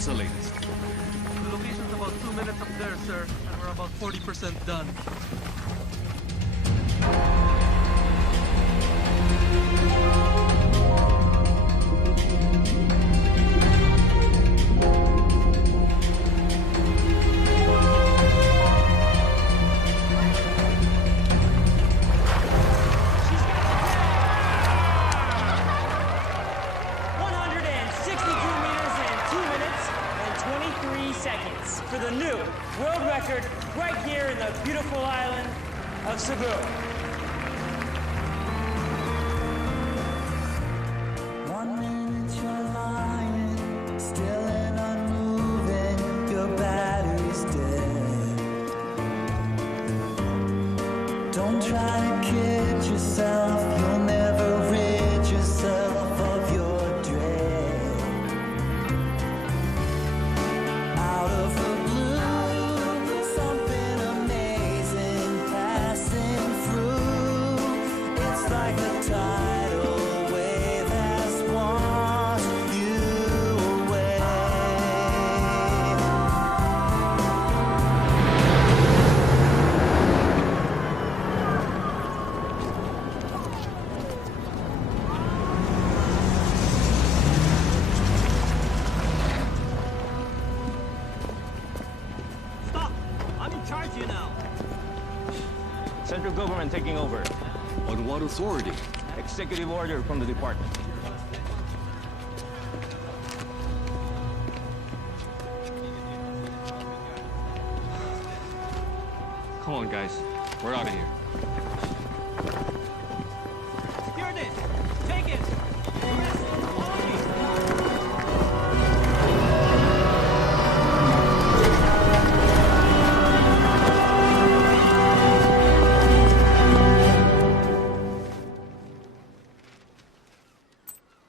What's the latest? The location's about 2 minutes up there, sir, and we're about 40% done. For the new world record right here in the beautiful island of Cebu. 1 minute you're lying, still and unmoving, your battery's dead. Don't try to kid yourself, you'll never rid yourself of your dread. Out of the blue, something amazing passing through. It's like a tidal wave has washed you away. Stop! I'm in charge here now. Central government taking over. On what authority? Executive order from the department. Come on, guys. We're out of here. Here it is. Take it. Yes, follow me.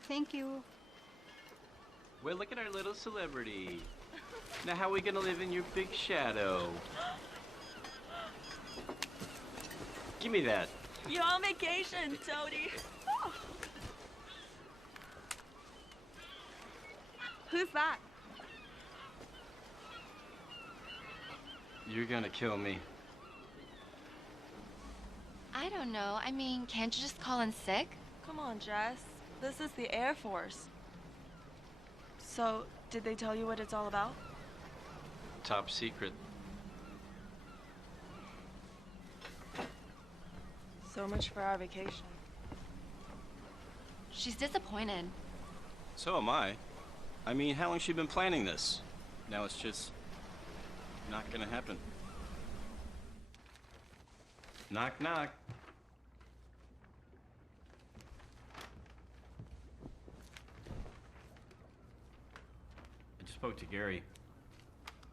Thank you. Well, look at our little celebrity. Now, how are we gonna live in your big shadow? Give me that. You're on vacation, Toadie. Who's that? You're gonna kill me. I don't know. I mean, can't you just call in sick? Come on, Jess. This is the Air Force. So, did they tell you what it's all about? Top secret. So much for our vacation. She's disappointed. So am I. I mean, how long has she been planning this? Now it's just not gonna happen. Knock, knock. I just spoke to Gary.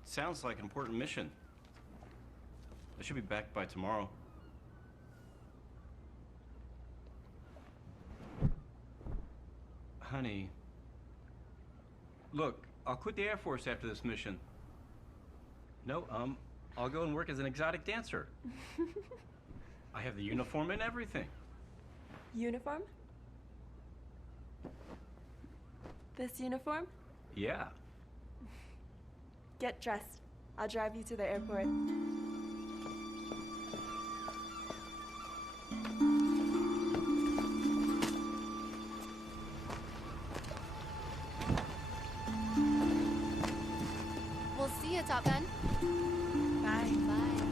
Sounds like an important mission. I should be back by tomorrow. Honey, look, I'll quit the Air Force after this mission. No, I'll go and work as an exotic dancer. I have the uniform and everything. Uniform? This uniform? Yeah. Get dressed. I'll drive you to the airport. We'll see you, Top Gun. Bye. Bye.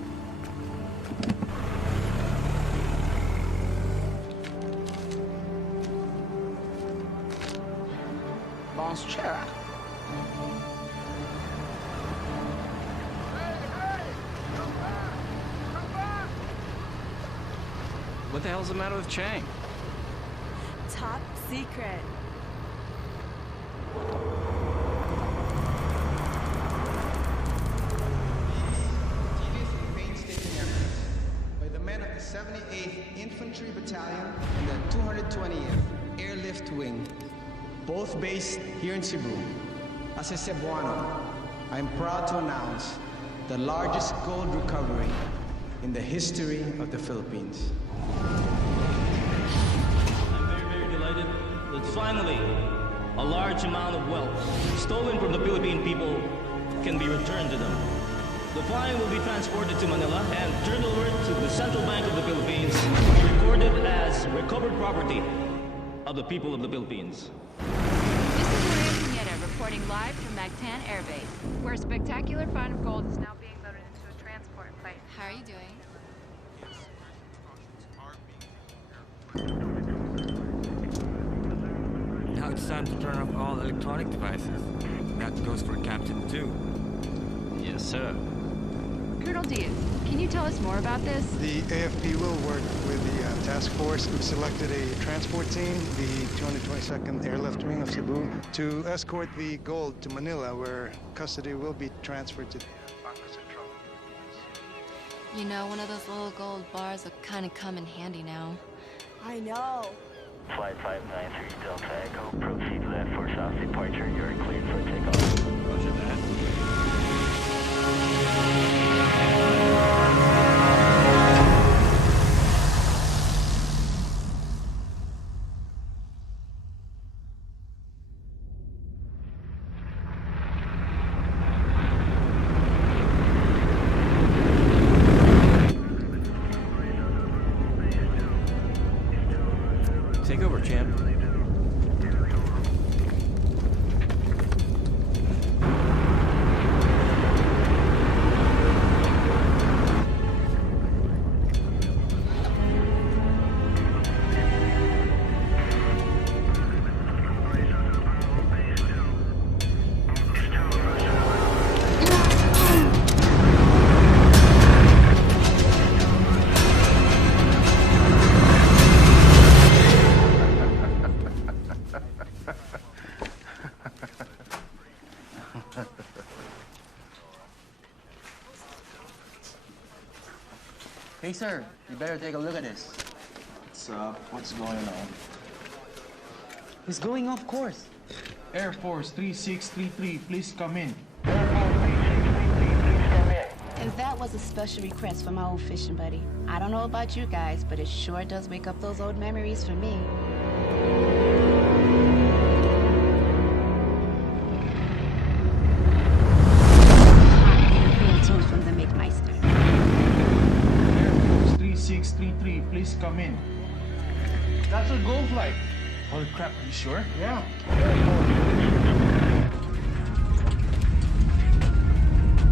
Bonjour. What the hell's the matter with Chang? Top secret. Painstaking efforts by the men of the 78th Infantry Battalion and the 220th Airlift Wing, both based here in Cebu. As a Cebuano, I'm proud to announce the largest gold recovery in the history of the Philippines. I'm very, very delighted that finally a large amount of wealth stolen from the Philippine people can be returned to them. The fine will be transported to Manila and turned over to the Central Bank of the Philippines, recorded as recovered property of the people of the Philippines. This is Maria Pineda reporting live from Mactan Air Base, where a spectacular find of gold is now being loaded into a transport plane. How are you doing? Now it's time to turn off all electronic devices. That goes for Captain 2. Yes, sir. Colonel Diaz, can you tell us more about this? The AFP will work with the task force. We've selected a transport team, the 222nd Airlift Wing of Cebu, to escort the gold to Manila, where custody will be transferred to the Bangla Central. You know, one of those little gold bars will kind of come in handy now. I know. Flight 593 Delta Echo, proceed left for south departure. You're cleared for takeoff. Roger that. Take over, champ. Hey, sir, you better take a look at this. What's up? What's going on? He's going off course. Air Force 3633, please come in. And that was a special request from my old fishing buddy. I don't know about you guys, but it sure does wake up those old memories for me. From the McMeister. Air Force 3633, please come in. That's a gold flight. Holy crap, are you sure? Yeah.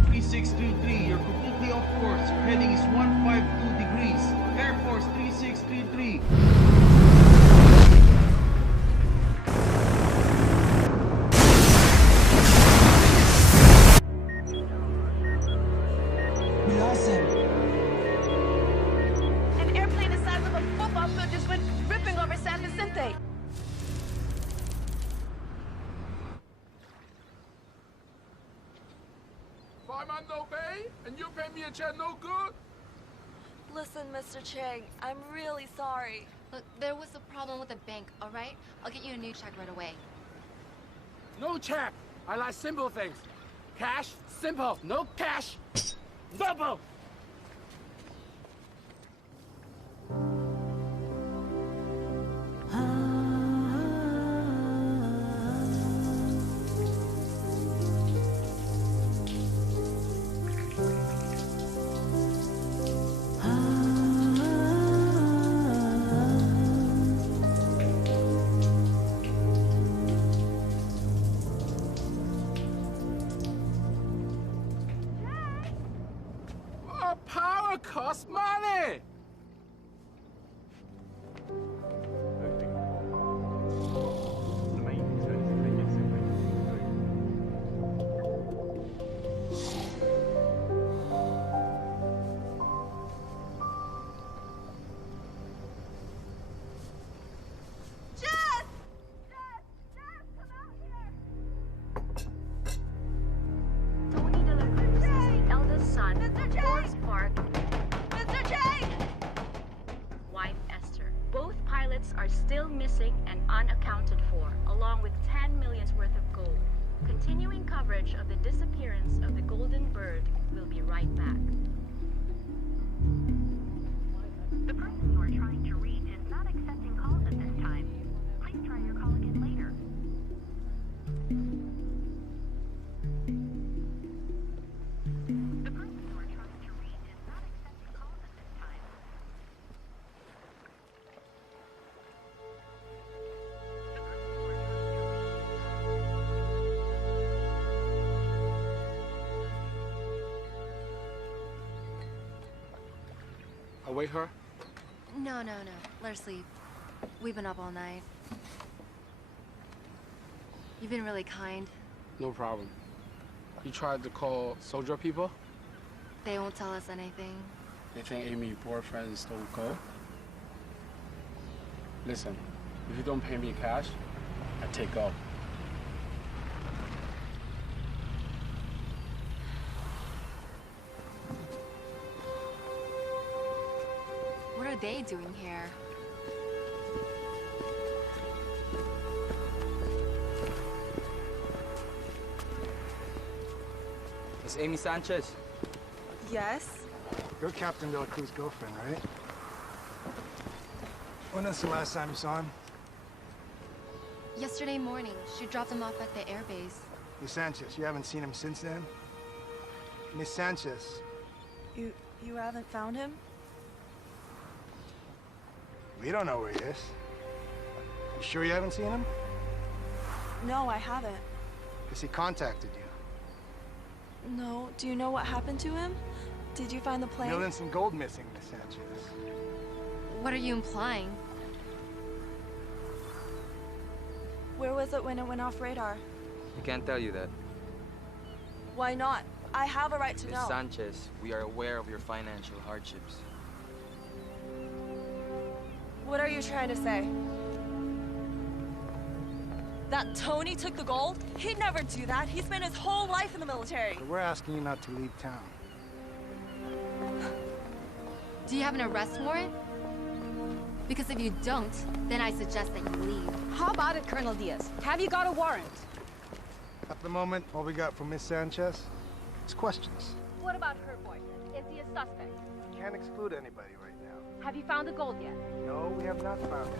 3633, you're completely off course. Your heading is 152 degrees. Air Force 3633. An airplane the size of a football field just went ripping over San Vicente. If I'm on no pay and you pay me a check no good? Listen, Mr. Chang, I'm really sorry. Look, there was a problem with the bank, all right? I'll get you a new check right away. No check. I like simple things. Cash, simple. No cash, double. Power costs money! Are still missing and unaccounted for, along with 10 million's worth of gold. Continuing coverage of the disappearance of the Golden Bird will be right back. The person you are trying to reach is not accepting calls at this time. Please try your call again later. wake her? No. Let her sleep. We've been up all night. You've been really kind. No problem. You tried to call soldier people? They won't tell us anything. They think Amy's boyfriend stole gold? Listen, if you don't pay me cash, I take off. What are they doing here? Miss Amy Sanchez. Yes? You're Captain De La Cruz's girlfriend, right? When was the last time you saw him? Yesterday morning, she dropped him off at the airbase. Miss Sanchez, you haven't seen him since then? Miss Sanchez. You haven't found him? We don't know where he is. You sure you haven't seen him? No, I haven't. Has he contacted you? No. Do you know what happened to him? Did you find the plane? Millions in gold missing, Miss Sanchez. What are you implying? Where was it when it went off radar? We can't tell you that. Why not? I have a right to Miss know. Sanchez, we are aware of your financial hardships. What are you trying to say? That Tony took the gold? He'd never do that. He spent his whole life in the military. So we're asking you not to leave town. Do you have an arrest warrant? Because if you don't, then I suggest that you leave. How about it, Colonel Diaz? Have you got a warrant? At the moment, all we got from Miss Sanchez is questions. What about her boyfriend? Is he a suspect? Can't exclude anybody right now. Have you found the gold yet? No, we have not found him.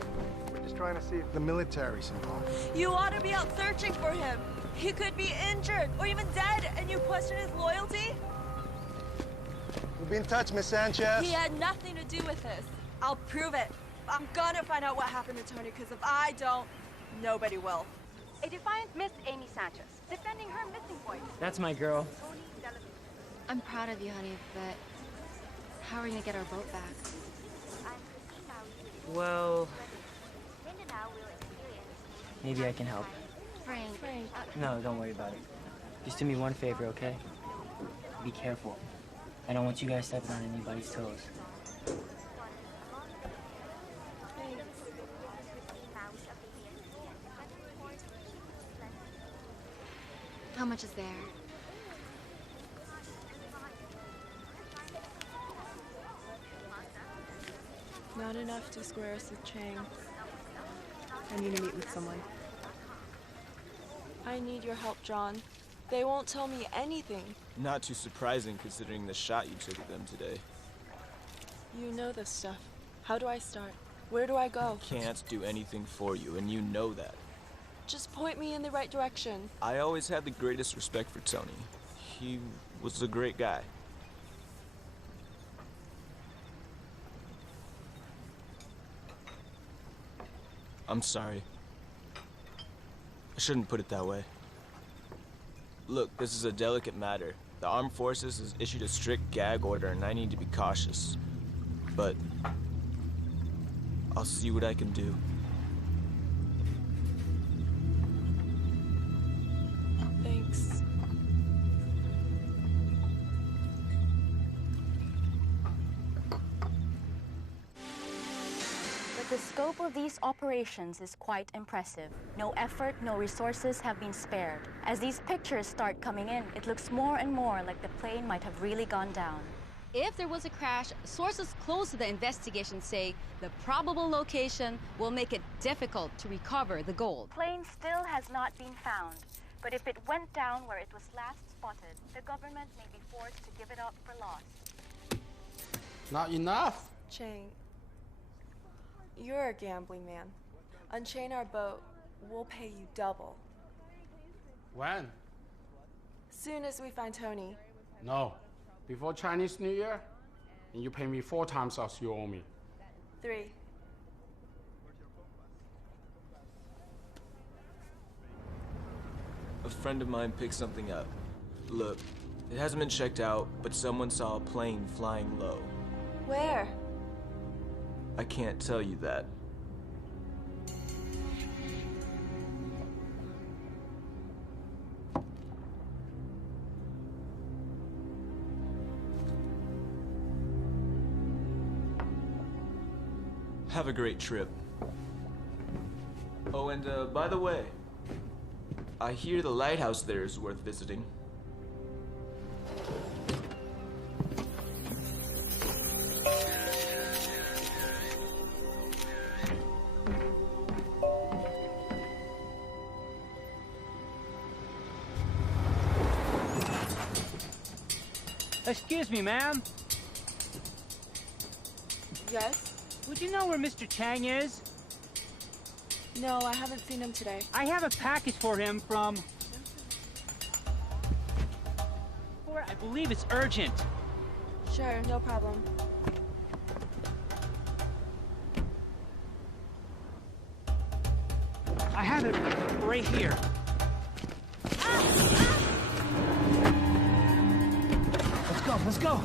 We're just trying to see if the military's involved. You ought to be out searching for him. He could be injured or even dead, and you question his loyalty? We'll be in touch, Miss Sanchez. He had nothing to do with this. I'll prove it. I'm gonna find out what happened to Tony, because if I don't, nobody will. A defiant Miss Amy Sanchez, defending her missing boy. That's my girl. I'm proud of you, honey, but how are we gonna get our boat back? Well, maybe I can help. Frank. No, don't worry about it. Just do me one favor, okay? Be careful. I don't want you guys stepping on anybody's toes. How much is there? Not enough to square us with Chang. I need to meet with someone. I need your help, John. They won't tell me anything. Not too surprising considering the shot you took at them today. You know this stuff. How do I start? Where do I go? Can't do anything for you, and you know that. Just point me in the right direction. I always had the greatest respect for Tony. He was a great guy. I'm sorry. I shouldn't put it that way. Look, this is a delicate matter. The armed forces has issued a strict gag order and I need to be cautious. But I'll see what I can do. Thanks. But the scope of these operations is quite impressive. No effort, no resources have been spared. As these pictures start coming in, it looks more and more like the plane might have really gone down. If there was a crash, sources close to the investigation say the probable location will make it difficult to recover the gold. Plane still has not been found, but if it went down where it was last spotted, the government may be forced to give it up for lost. Not enough? Chang, you're a gambling man. Unchain our boat, we'll pay you double. When? Soon as we find Tony. No. Before Chinese New Year, and you pay me 4 times as you owe me. 3. A friend of mine picked something up. Look, it hasn't been checked out, but someone saw a plane flying low. Where? I can't tell you that. Have a great trip. Oh, and by the way, I hear the lighthouse there is worth visiting. Excuse me, ma'am. Yes? Would you know where Mr. Chang is? No, I haven't seen him today. I have a package for him from... I believe it's urgent. Sure, no problem. I have it right here. Let's go, let's go.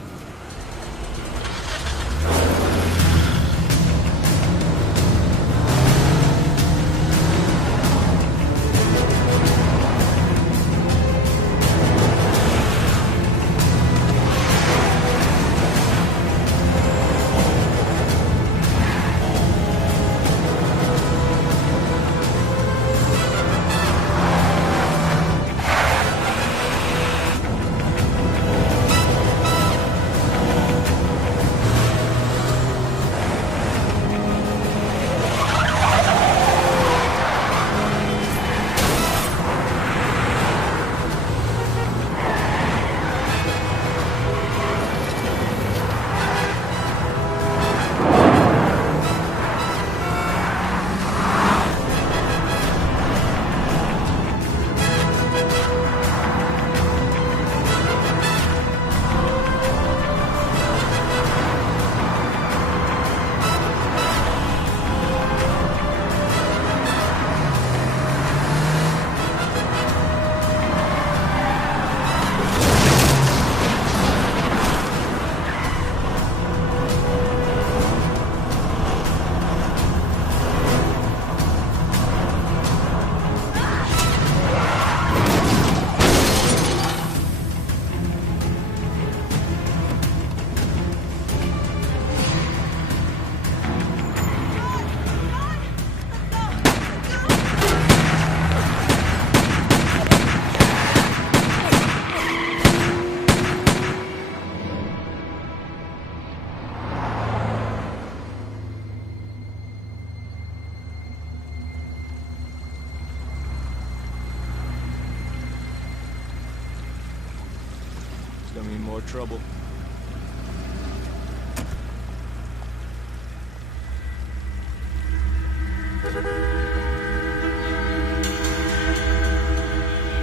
It's gonna mean more trouble.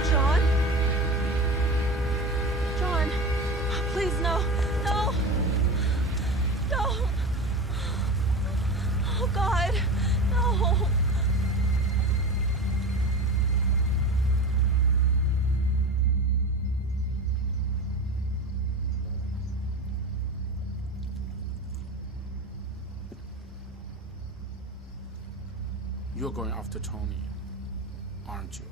John? John, please, no, no, no. Oh, God, no. You're going after Tony, aren't you?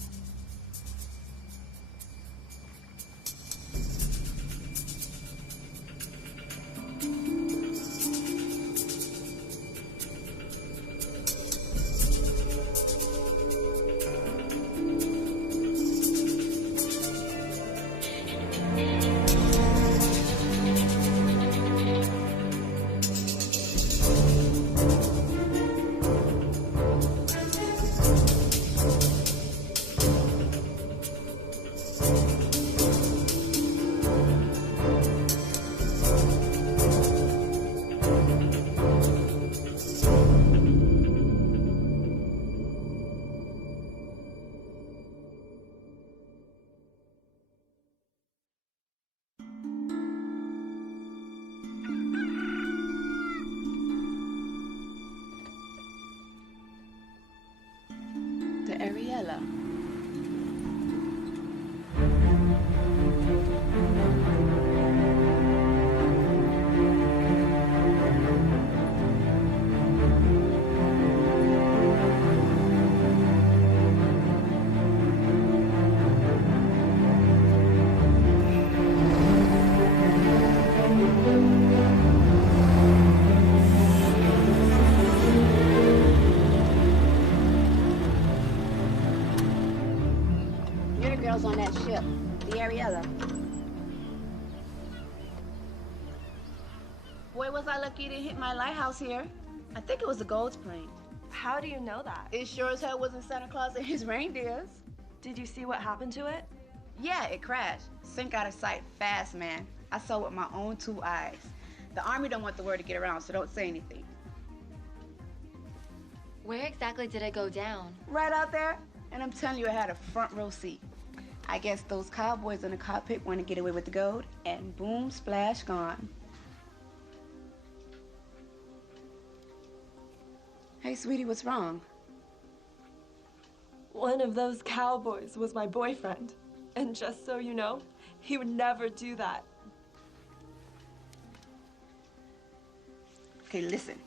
The Ariella. girls on that ship, the Ariella. Boy, was I lucky to hit my lighthouse here. I think it was the Gold's plane. How do you know that? It sure as hell wasn't Santa Claus and his reindeers. Did you see what happened to it? Yeah, it crashed. Sink out of sight fast, man. I saw it with my own 2 eyes. The Army don't want the word to get around, so don't say anything. Where exactly did it go down? Right out there, and I'm telling you, I had a front row seat. I guess those cowboys in the cockpit want to get away with the gold, and boom, splash, gone. Hey, sweetie, what's wrong? One of those cowboys was my boyfriend. And just so you know, he would never do that. Okay, listen.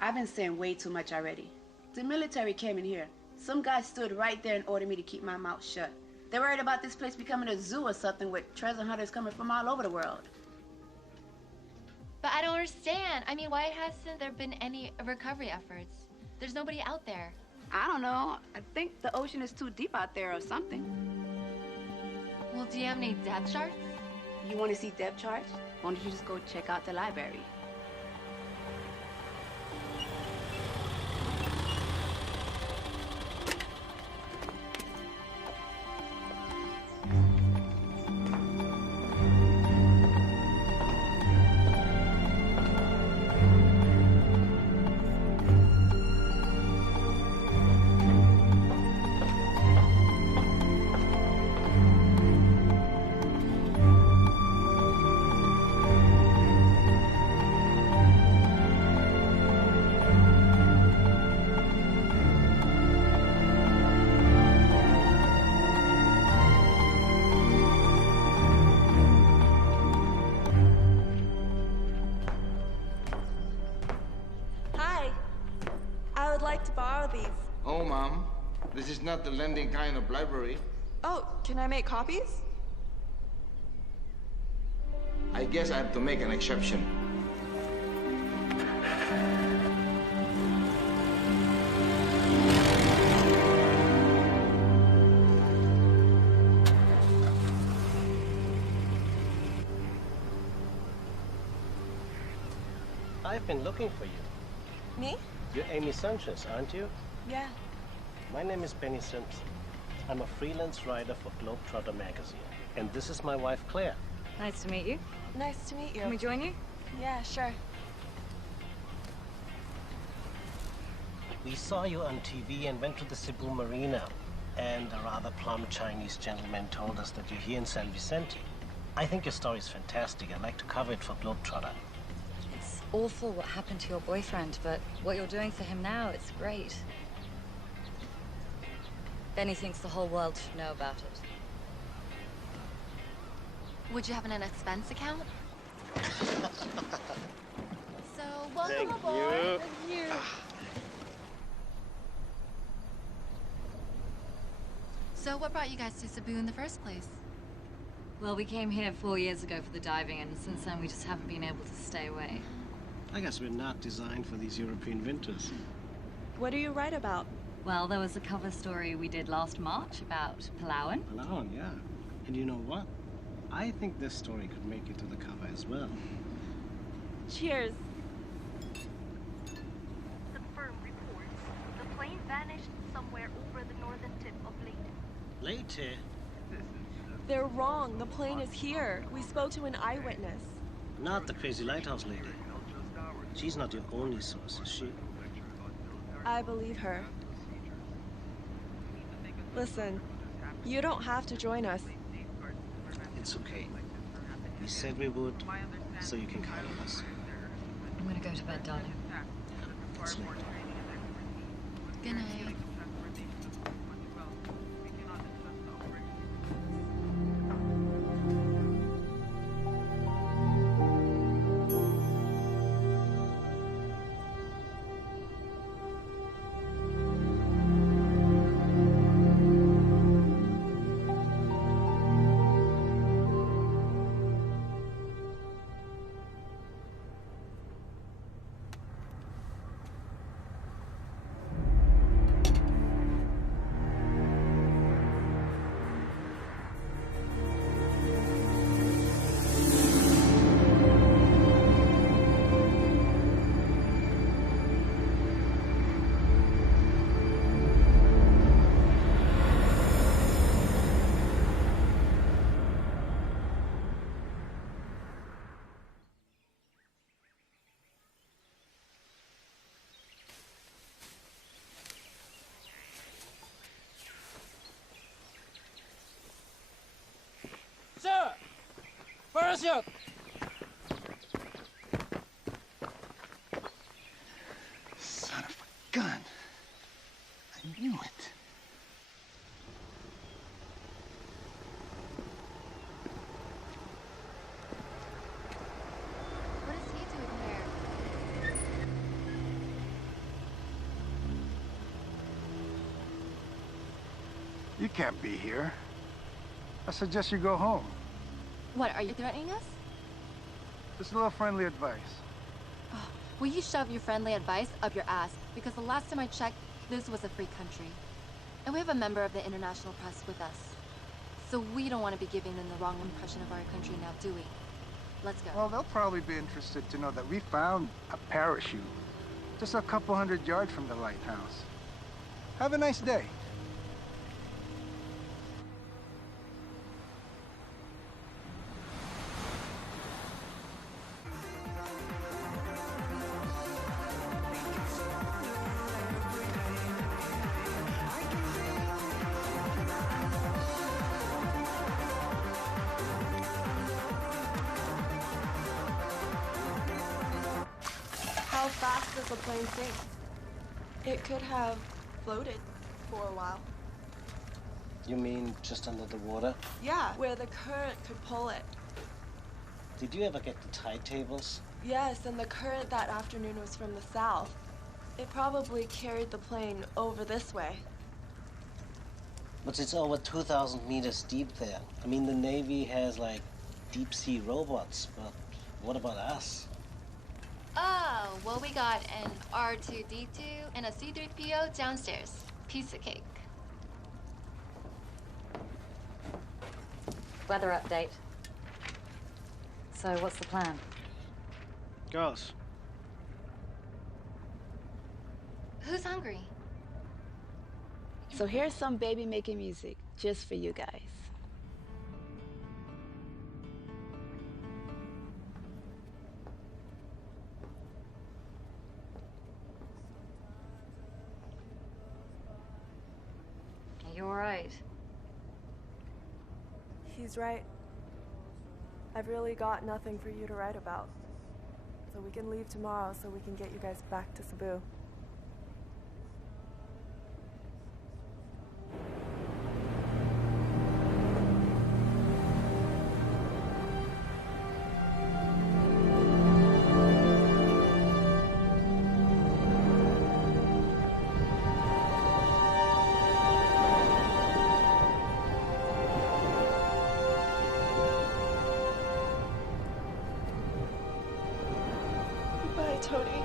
I've been saying way too much already. The military came in here. Some guy stood right there and ordered me to keep my mouth shut. They're worried about this place becoming a zoo or something with treasure hunters coming from all over the world. But I don't understand. I mean, why hasn't there been any recovery efforts? There's nobody out there. I don't know. I think the ocean is too deep out there or something. Well, do you have any depth charts? You want to see depth charts? Why don't you just go check out the library? Oh, Mom, this is not the lending kind of library. Oh, can I make copies? I guess I have to make an exception. I've been looking for you. Me? You're Amy Sanchez, aren't you? Yeah. My name is Benny Simpson. I'm a freelance writer for Globetrotter magazine. And this is my wife, Claire. Nice to meet you. Nice to meet you. Can we join you? Yeah, sure. We saw you on TV and went to the Cebu Marina. And a rather plump Chinese gentleman told us that you're here in San Vicente. I think your story is fantastic. I'd like to cover it for Globetrotter. It's awful what happened to your boyfriend, but what you're doing for him now, it's great. Benny thinks the whole world should know about it. Would you have an expense account? So, welcome aboard. Thank you. So, what brought you guys to Cebu in the first place? Well, we came here 4 years ago for the diving, and since then we just haven't been able to stay away. I guess we're not designed for these European winters. What do you write about? Well, there was a cover story we did last March about Palawan. Palawan, yeah. And you know what? I think this story could make it to the cover as well. Cheers. The firm reports the plane vanished somewhere over the northern tip of Leyte. Leyte? They're wrong. The plane is here. We spoke to an eyewitness. Not the crazy lighthouse lady. She's not your only source, is she? I believe her. Listen, you don't have to join us. It's okay. We said we would, so you can count on us. I'm gonna go to bed, darling. It's late. Good night. parachute! Son of a gun. I knew it. What is he doing here? You can't be here. I suggest you go home. What, are you threatening us? Just a little friendly advice. Oh, will you shove your friendly advice up your ass? Because the last time I checked, this was a free country. And we have a member of the international press with us. So we don't want to be giving them the wrong impression of our country now, do we? Let's go. Well, they'll probably be interested to know that we found a parachute just a couple 100 yards from the lighthouse. Have a nice day. How fast does the plane sink? It could have floated for a while. You mean just under the water? Yeah, where the current could pull it. Did you ever get the tide tables? Yes, and the current that afternoon was from the south. It probably carried the plane over this way. But it's over 2,000 meters deep there. I mean, the Navy has, like, deep-sea robots, but what about us? Oh, well, we got an R2-D2 and a C-3PO downstairs. Piece of cake. Weather update. So, what's the plan? Girls. Who's hungry? So here's some baby making music just for you guys. Are you alright? He's right. I've really got nothing for you to write about. So we can leave tomorrow so we can get you guys back to Cebu. Bye, Tony.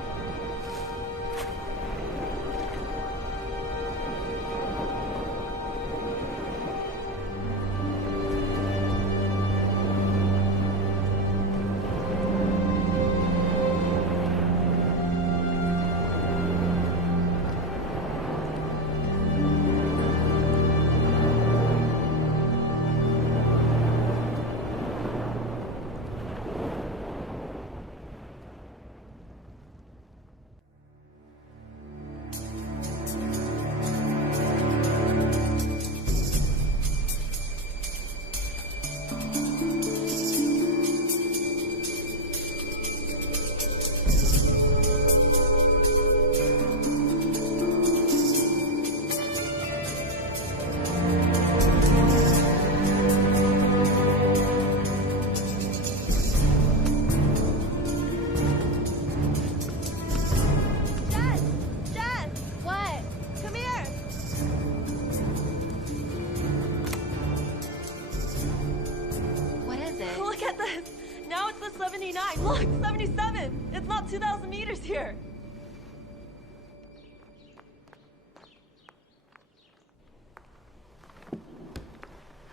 Now it's the 79. Look, 77. It's not 2,000 meters here.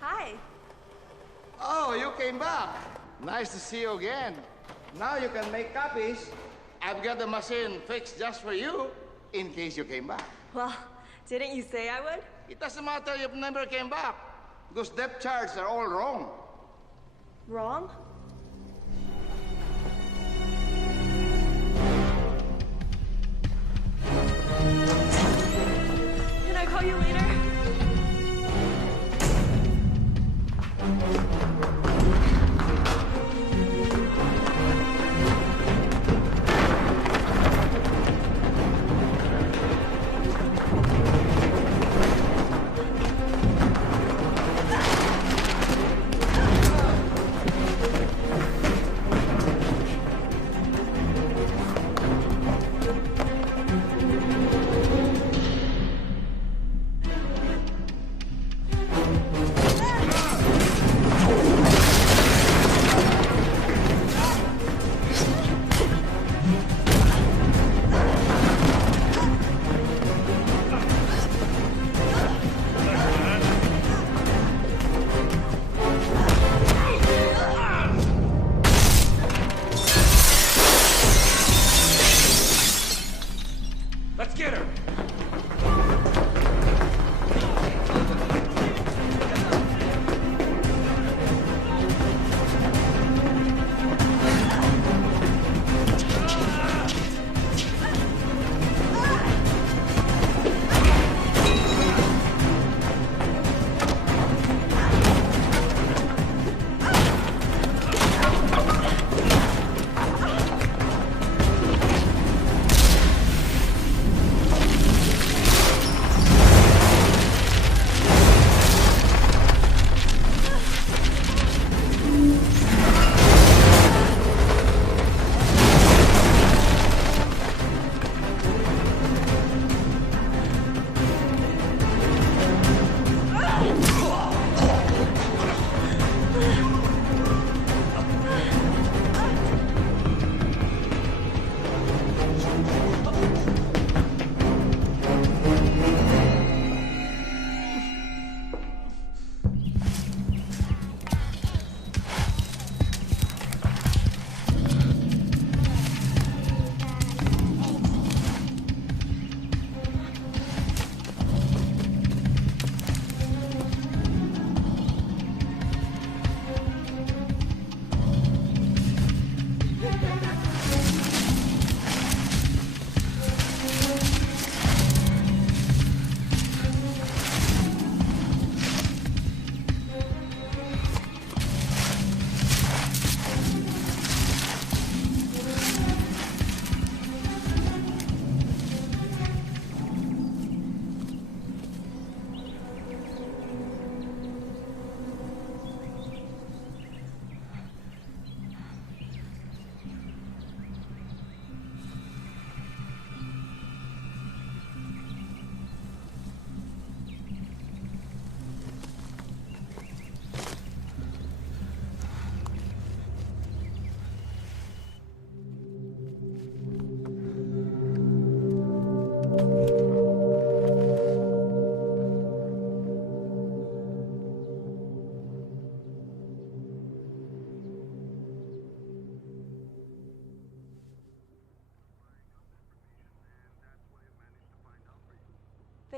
Hi. Oh, you came back. Nice to see you again. Now you can make copies. I've got the machine fixed just for you in case you came back. Well, didn't you say I would? It doesn't matter if you never came back. Those depth charts are all wrong. Wrong? Can I call you later?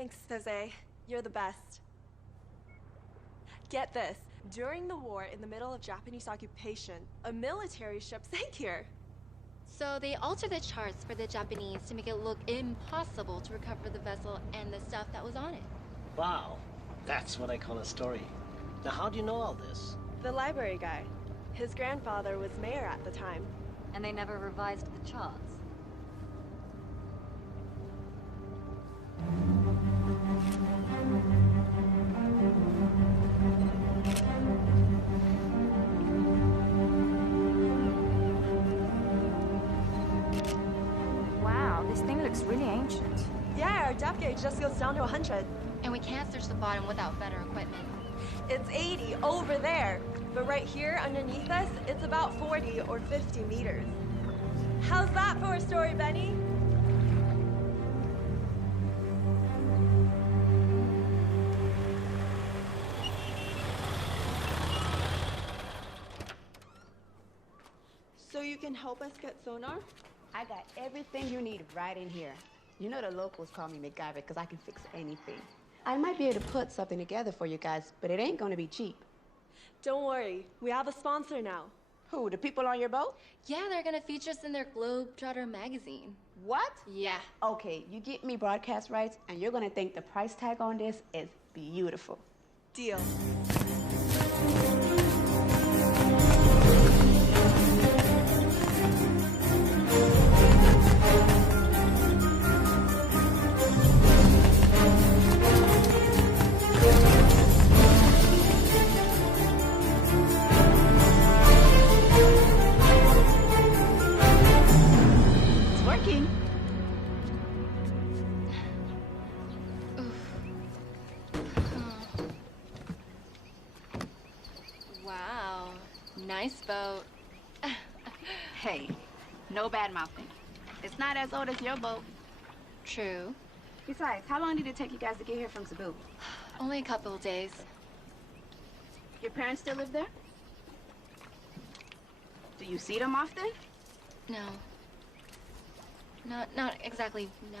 Thanks, Jose. You're the best. Get this. During the war, in the middle of Japanese occupation, a military ship sank here. So they altered the charts for the Japanese to make it look impossible to recover the vessel and the stuff that was on it. Wow, that's what I call a story. Now, how do you know all this? The library guy. His grandfather was mayor at the time. And they never revised the charts. Wow, this thing looks really ancient. Yeah, our depth gauge just goes down to 100. And we can't search the bottom without better equipment. It's 80 over there. But right here underneath us, it's about 40 or 50 meters. How's that for a story, Benny? So you can help us get sonar? I got everything you need right in here. You know the locals call me MacGyver because I can fix anything. I might be able to put something together for you guys, but it ain't gonna be cheap. Don't worry, we have a sponsor now. Who, the people on your boat? Yeah, they're gonna feature us in their Globetrotter magazine. What? Yeah. Okay, you get me broadcast rights, and you're gonna think the price tag on this is beautiful. Deal. Nice boat. Hey, no bad mouthing. It's not as old as your boat. True. Besides, how long did it take you guys to get here from Cebu? Only a couple of days. Your parents still live there? Do you see them often? No. Not exactly, no.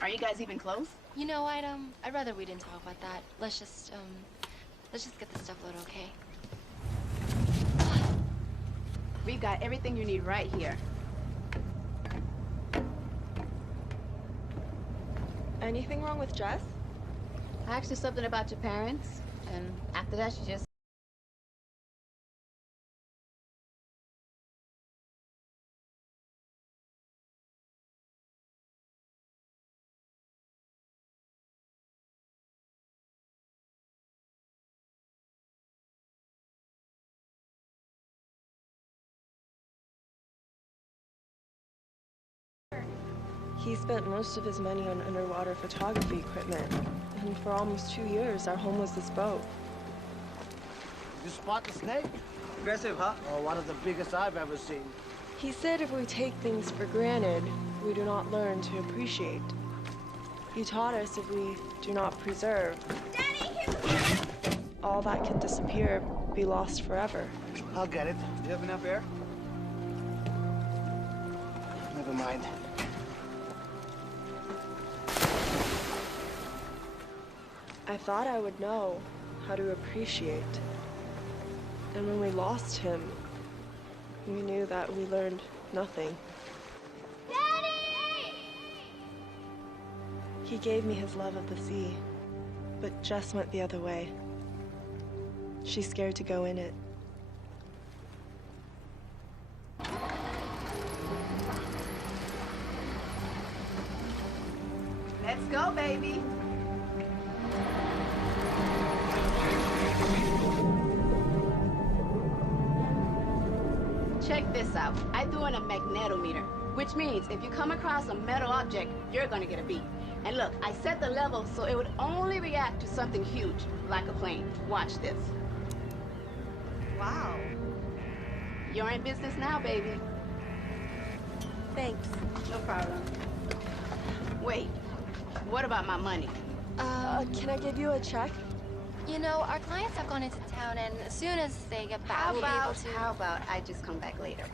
Are you guys even close? You know, I'd rather we didn't talk about that. Let's just get the stuff loaded, okay? We've got everything you need right here. Anything wrong with Jess? I asked her something about your parents, and after that she just... He spent most of his money on underwater photography equipment. And for almost 2 years, our home was this boat. You spot the snake? Aggressive, huh? Oh, one of the biggest I've ever seen. He said if we take things for granted, we do not learn to appreciate. He taught us if we do not preserve, all that can disappear, be lost forever. I'll get it. Do you have enough air? Never mind. I thought I would know how to appreciate. And when we lost him, we knew that we learned nothing. Daddy! He gave me his love of the sea, but Jess went the other way. She's scared to go in it. Let's go, baby. Check this out. I threw in a magnetometer, which means if you come across a metal object, you're gonna get a beat. And look, I set the level so it would only react to something huge, like a plane. Watch this. Wow. You're in business now, baby. Thanks. No problem. Wait, what about my money? Can I give you a check? You know, our clients have gone into town, and as soon as they get back, we'll be able to... How about I just come back later?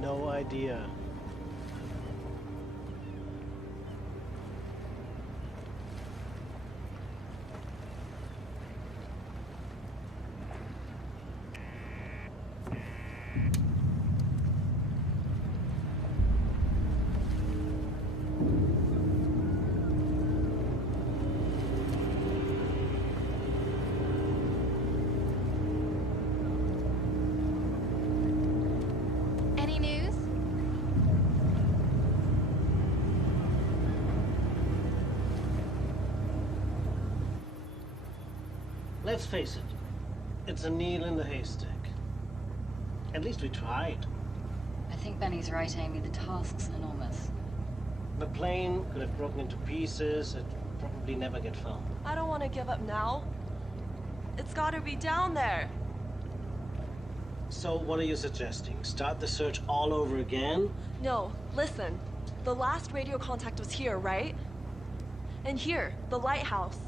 no idea. Any news? Let's face it, it's a needle in the haystack. At least we tried. I think Benny's right, Amy. The task's enormous. The plane could have broken into pieces. It'd probably never get found. I don't want to give up now. It's gotta be down there. So what are you suggesting? Start the search all over again? No, listen. The last radio contact was here, right? And here, the lighthouse.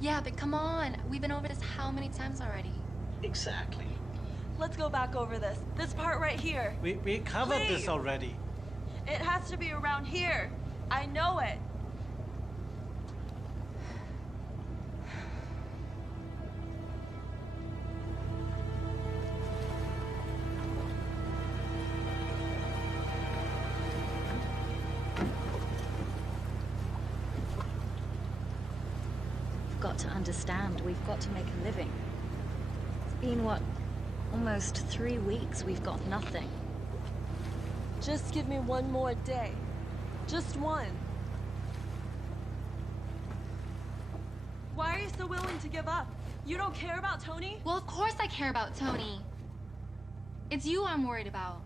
Yeah, but come on. We've been over this how many times already? Exactly. Let's go back over this. This part right here. We covered Please. this already. It has to be around here. I know it. We've got to understand. We've got to make a living. It's been, what, almost 3 weeks we've got nothing. Just give me one more day. Just one. Why are you so willing to give up? You don't care about Tony? Well, of course I care about Tony. It's you I'm worried about.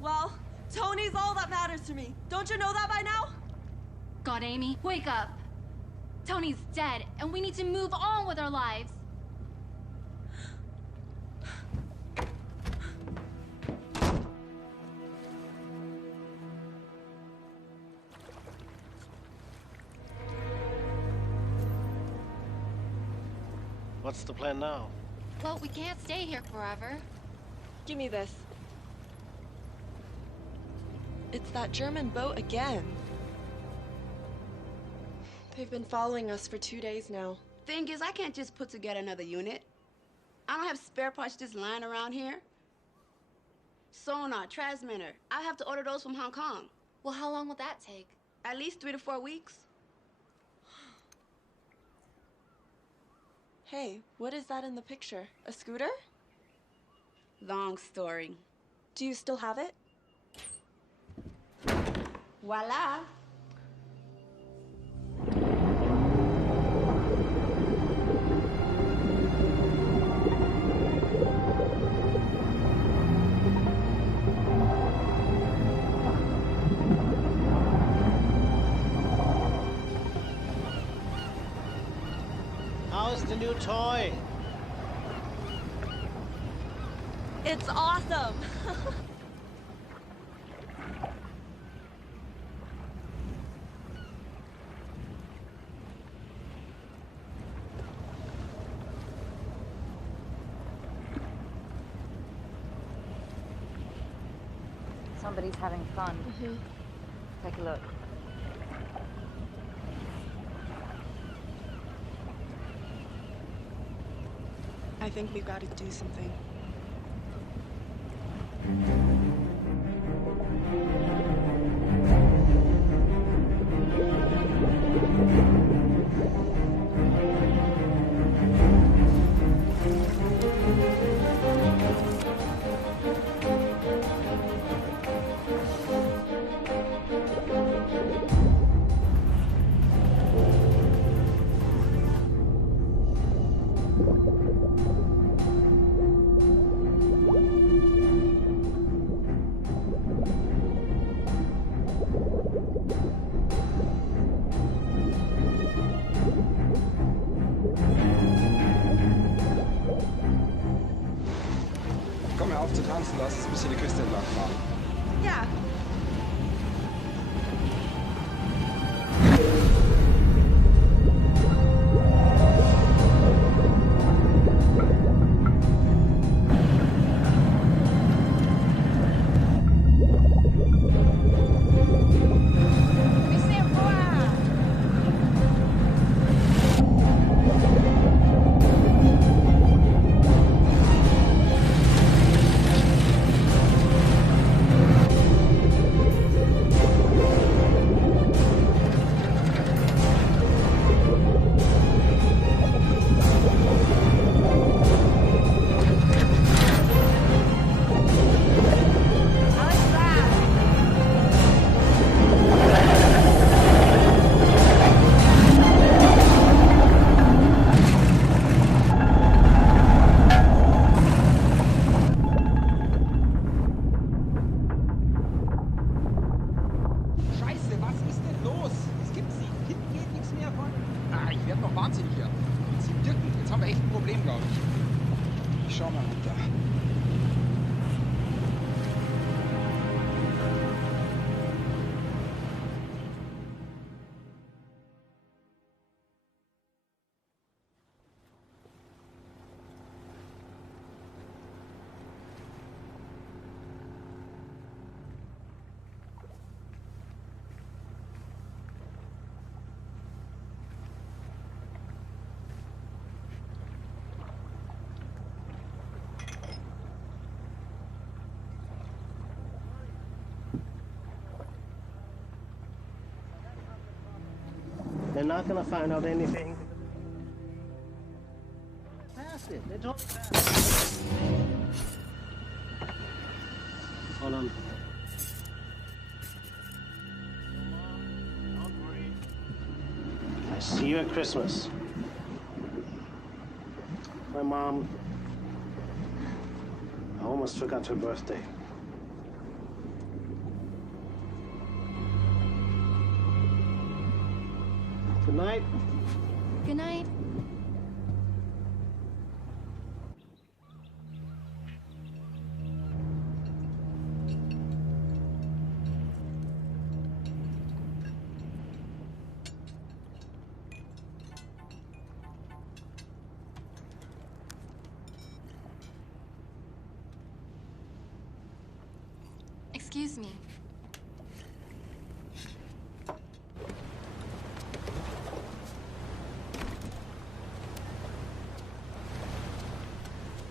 Well, Tony's all that matters to me. Don't you know that by now? God, Amy, wake up. Tony's dead, and we need to move on with our lives. What's the plan now? Well, we can't stay here forever. Give me this. It's that German boat again. They've been following us for 2 days now. Thing is, I can't just put together another unit. I don't have spare parts just lying around here. Sonar, transmitter. I have to order those from Hong Kong. Well, how long will that take? At least 3 to 4 weeks. Hey, what is that in the picture? A scooter? Long story. Do you still have it? Voila. How's the new toy? It's awesome! Somebody's having fun. Take a look. I think we've got to do something. Komm, hör auf zu tanzen, lass uns ein bisschen die Küste entlang fahren. Ja. Shona Huta. They're not gonna find out anything. Pass it. They don't pass. Hold on. Don't worry. I see you at Christmas. My mom, I almost forgot her birthday. Good night. Good night. Excuse me.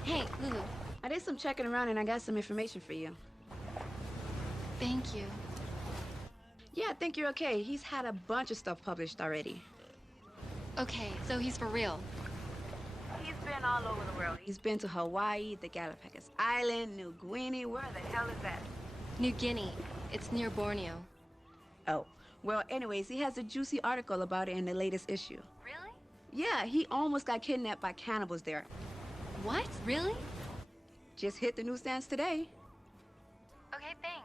Hey, Lulu. I did some checking around and I got some information for you. Thank you. Yeah, I think you're okay. He's had a bunch of stuff published already. Okay, so he's for real. He's been all over the world. He's been to Hawaii, the Galapagos Island, New Guinea. Where the hell is that? New Guinea. It's near Borneo. Oh, well, anyways, he has a juicy article about it in the latest issue. Really? Yeah, he almost got kidnapped by cannibals there. What? Really? Just hit the newsstands today. Okay, thanks.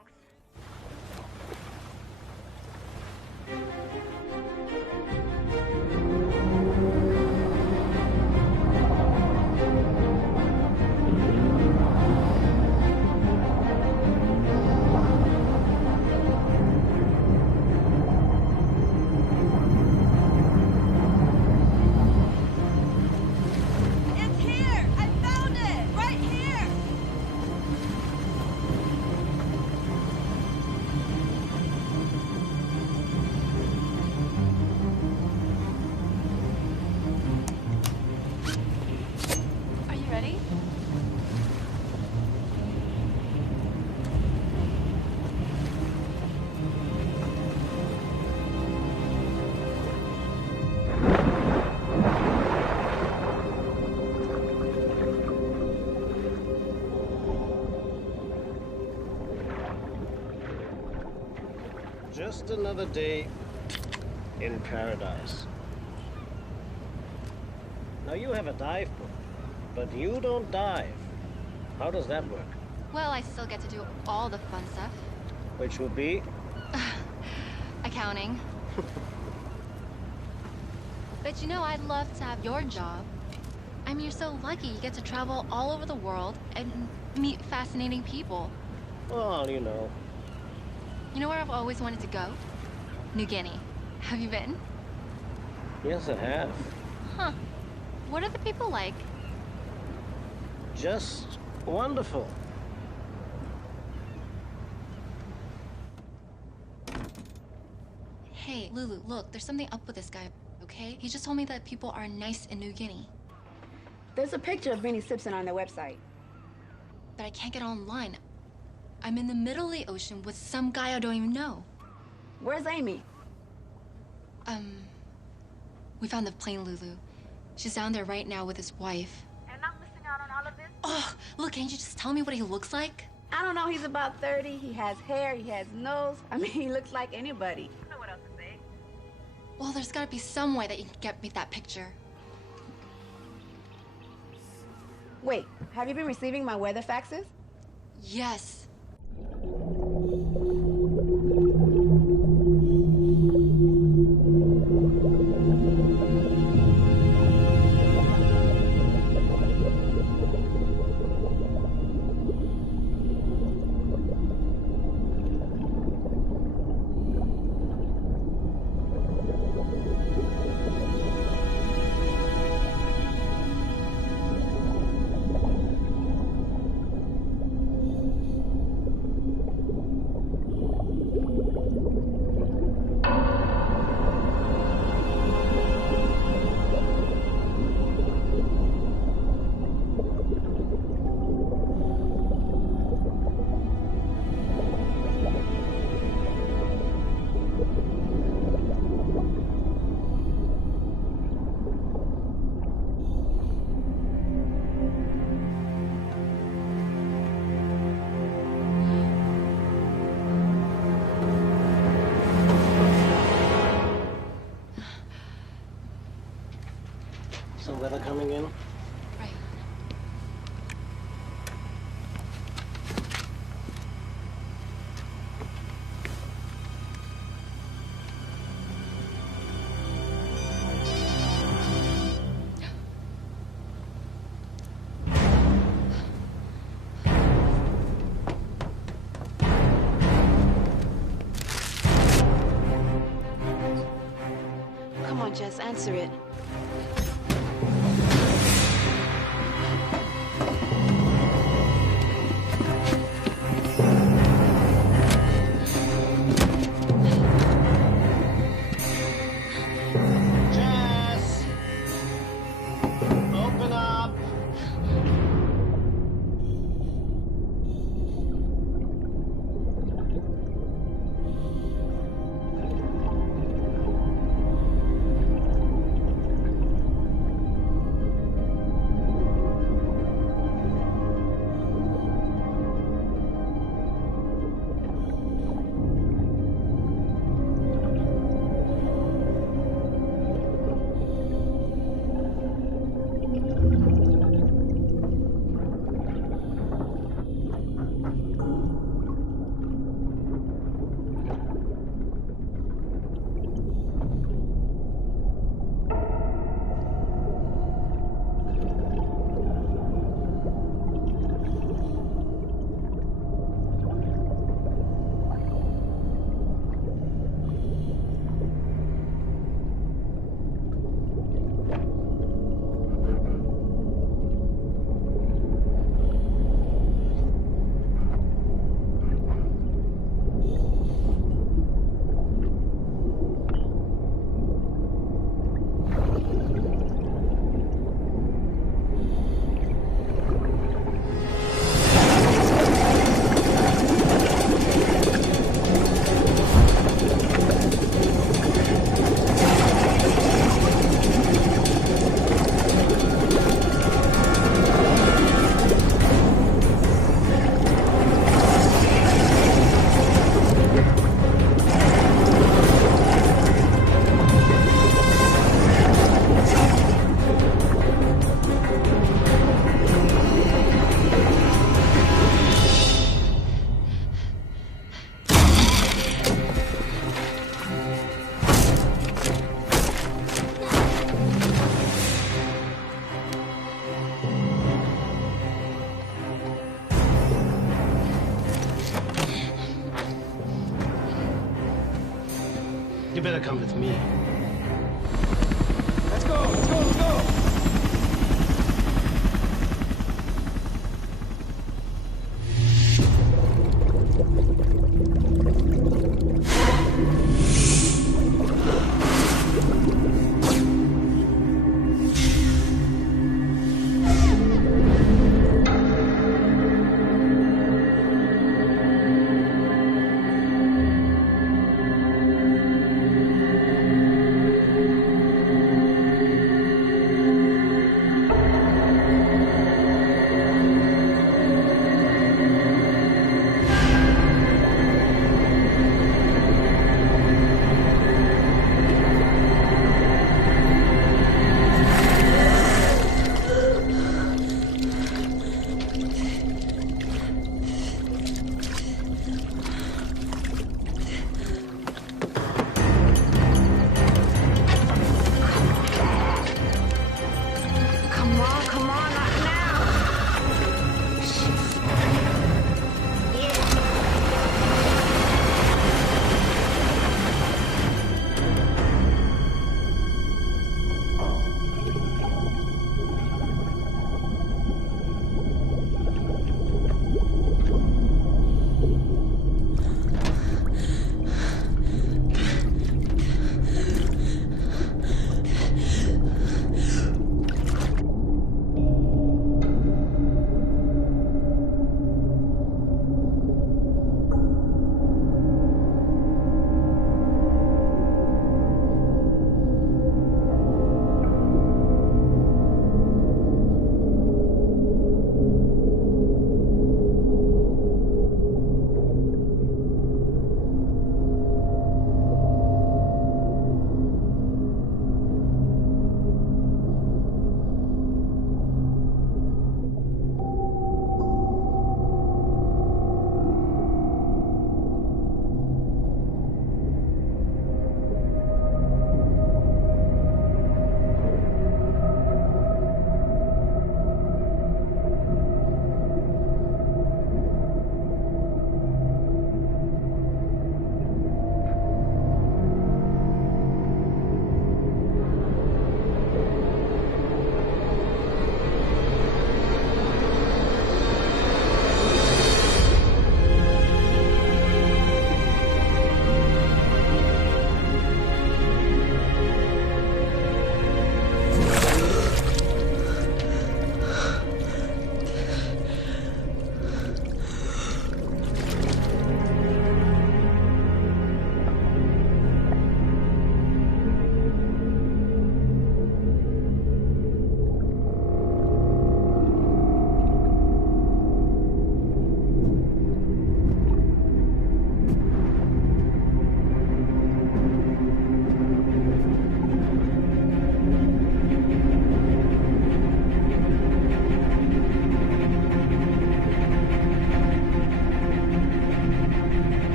Just another day in paradise. Now you have a dive book, but you don't dive. How does that work? Well, I still get to do all the fun stuff. Which would be? Accounting. But you know, I'd love to have your job. I mean, you're so lucky. You get to travel all over the world and meet fascinating people. Well, you know. You know where I've always wanted to go? New Guinea. Have you been? Yes, I have. Huh. What are the people like? Just wonderful. Hey, Lulu, look, there's something up with this guy, okay? He just told me that people are nice in New Guinea. There's a picture of Vinnie Simpson on their website. But I can't get online. I'm in the middle of the ocean with some guy I don't even know. Where's Amy? We found the plane, Lulu. She's down there right now with his wife. And I'm missing out on all of this? Oh, look, can't you just tell me what he looks like? I don't know, he's about 30, he has hair, he has nose. I mean, he looks like anybody. I don't know what else to say. Well, there's gotta be some way that you can get me that picture. Wait, have you been receiving my weather faxes? Yes. answer it. Jess! Open up! You better come with me. Let's go, let's go, let's go!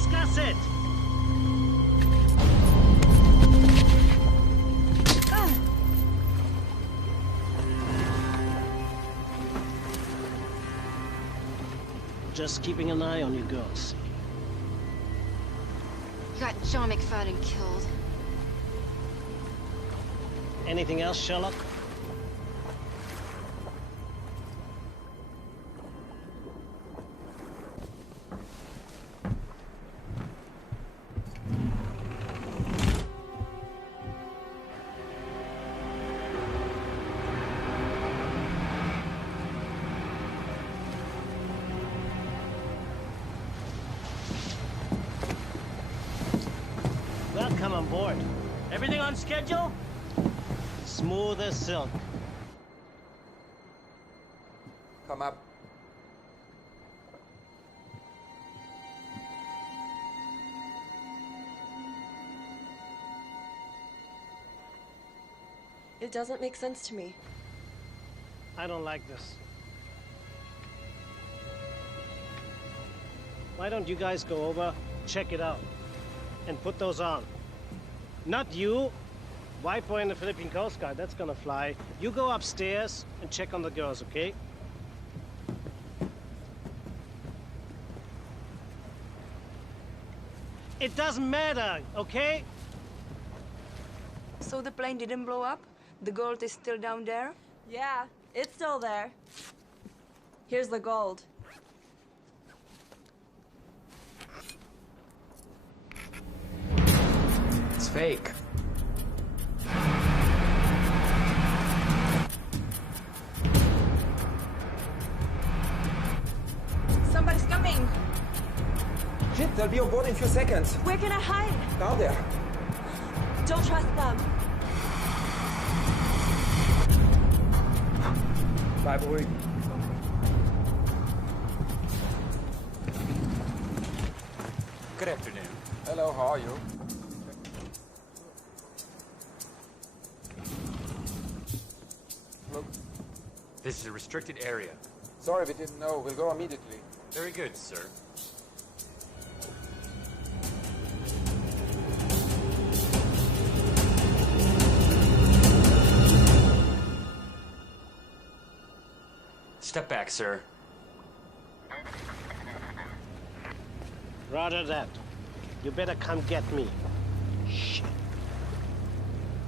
discuss it. Just keeping an eye on you girls. You got John McFadden killed. Anything else, Sherlock? Welcome on board. Everything on schedule? Smooth as silk. Come up. It doesn't make sense to me. I don't like this. Why don't you guys go over, check it out, and put those on? Not you. White boy in the Philippine Coast Guard, that's gonna fly. You go upstairs and check on the girls, okay? It doesn't matter, okay? So the plane didn't blow up? The gold is still down there? Yeah, it's still there. Here's the gold. It's fake. Somebody's coming! Shit, they'll be on board in a few seconds. Where can I hide? Down there. Don't trust them. Bye, boy. Good afternoon. Hello, how are you? Look. This is a restricted area. Sorry, we didn't know. We'll go immediately. Very good, sir. Step back, sir. Roger that. You better come get me. Shit.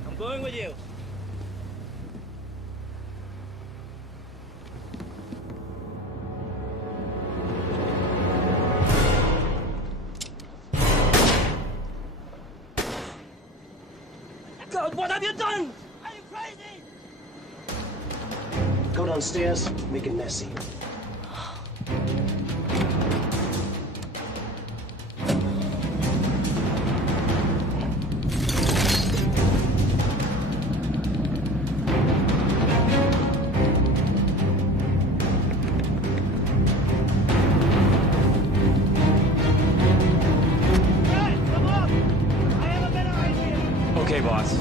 I'm going with you. God, what have you done? Are you crazy? Go downstairs, make it messy. Okay, boss.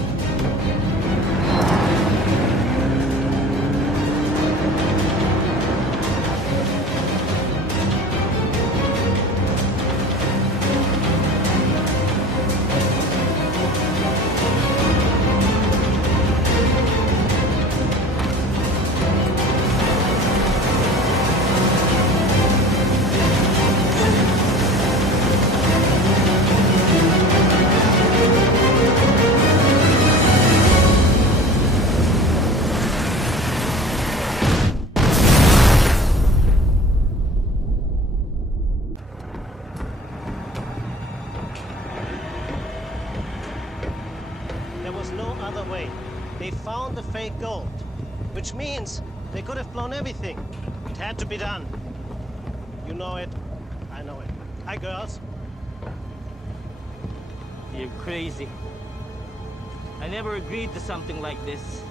There was no other way. They found the fake gold, which means they could have blown everything. It had to be done. You know it. I know it. Hi, girls. You're crazy. I never agreed to something like this.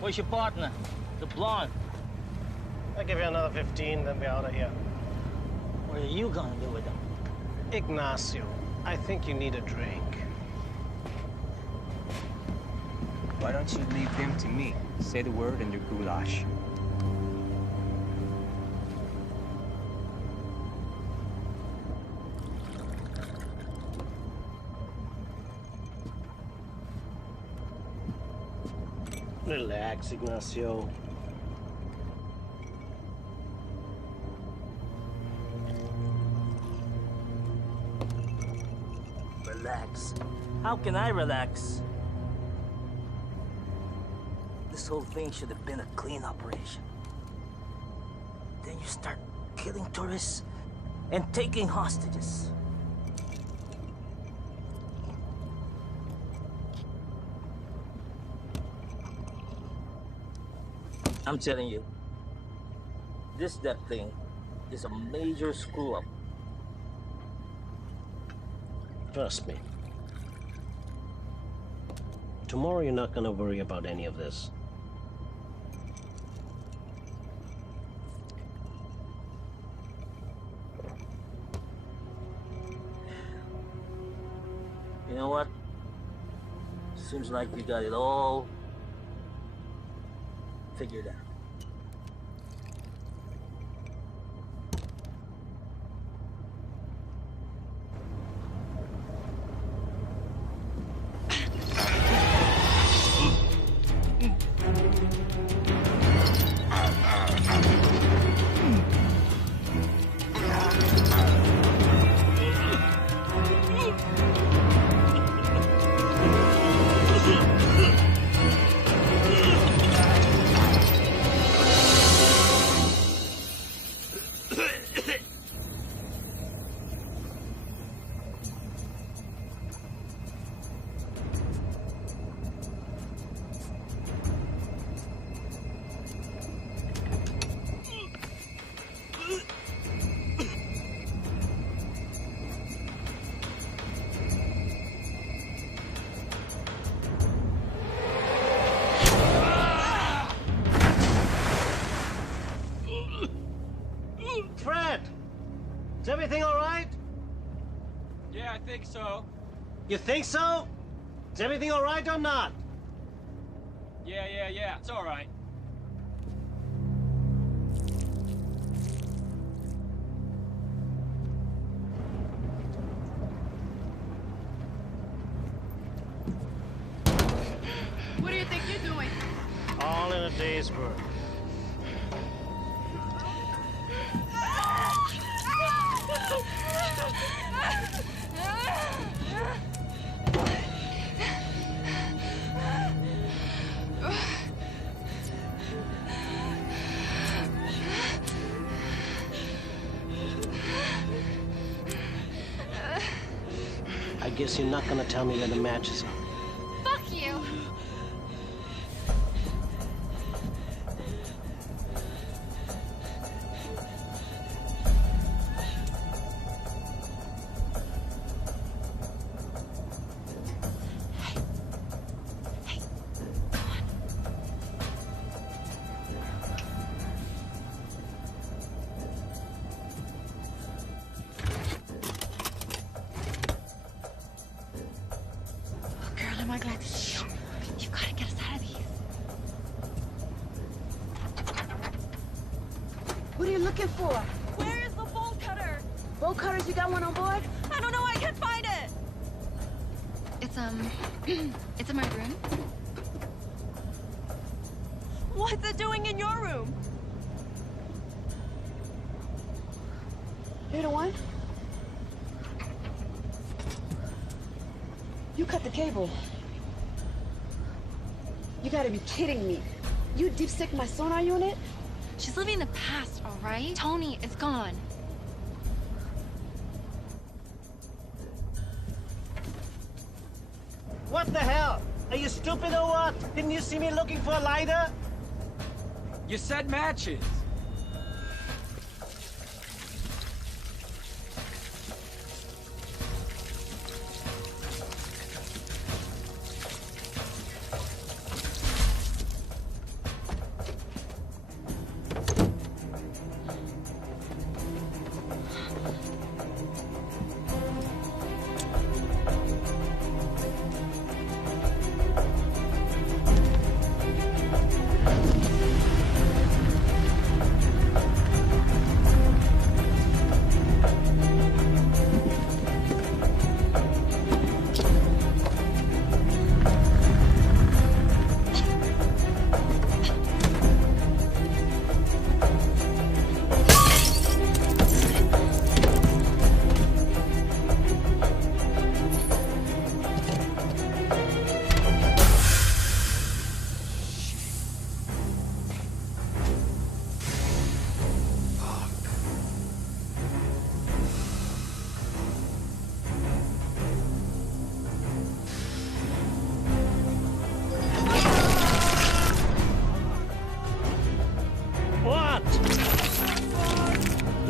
Where's your partner? The blonde. I'll give you another 15, then we're out of here. What are you gonna do with them? Ignacio, I think you need a drink. Why don't you leave him to me? Say the word and you're goulash. Relax, Ignacio. Relax. How can I relax? This whole thing should have been a clean operation. Then you start killing tourists and taking hostages. I'm telling you, this debt thing is a major screw-up. Trust me. Tomorrow you're not gonna worry about any of this. You know what? Seems like you got it all figured out. Fred! Is everything all right? Yeah, I think so. You think so? Is everything all right or not? Yeah, it's all right. What do you think you're doing? All in a day's work. I guess you're not gonna tell me where the matches are. Fuck you! Girl, am I glad to see you. You've got to get us out of these. What are you looking for? Where is the bolt cutter? Bolt cutters, you got one on board? I don't know, I can't find it. It's, it's in my room. What's it doing in your room? You're the one? You cut the cable. You gotta be kidding me. You deep stick my sonar unit? She's living the past, all right? Tony is gone. What the hell? Are you stupid or what? Didn't you see me looking for a lighter? You said matches.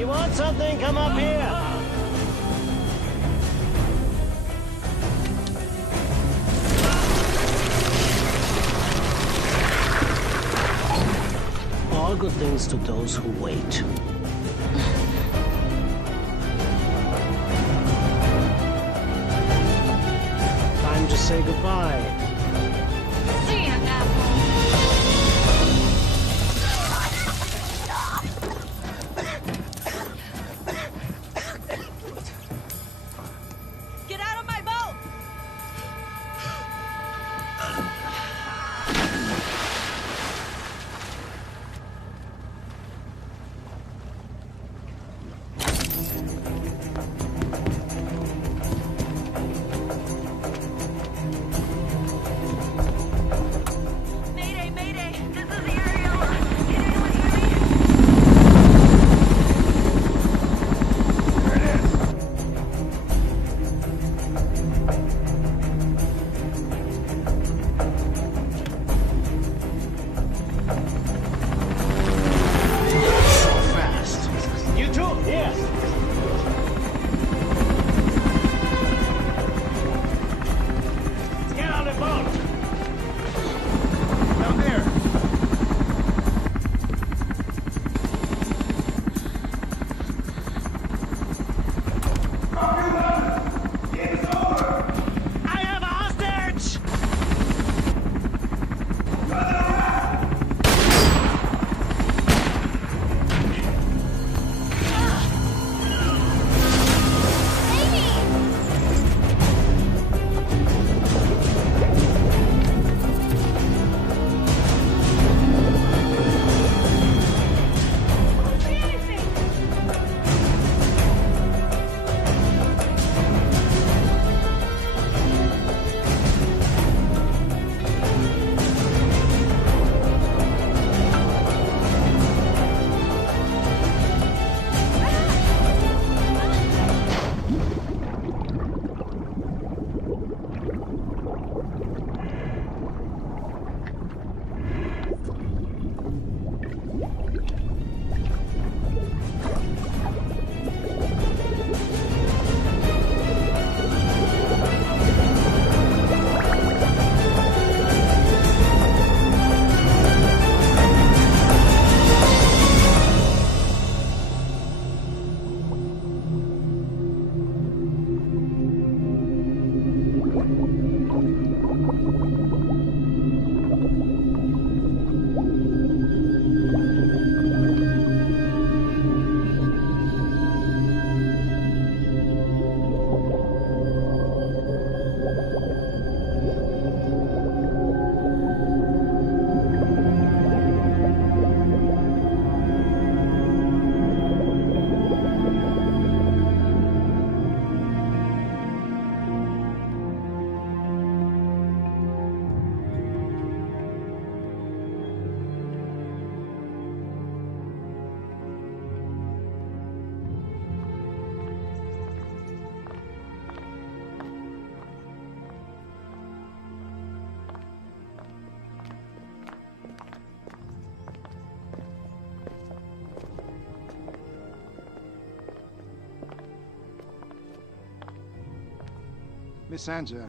You want something? Come up here. All good things to those who wait. Time to say goodbye. See ya, Apple. Get out of my boat! Mayday, mayday! This is Ariel! Can anyone hear me? So fast. You too? Yes. Get on the boat. Down there. I have a hostage! Miss Sanja,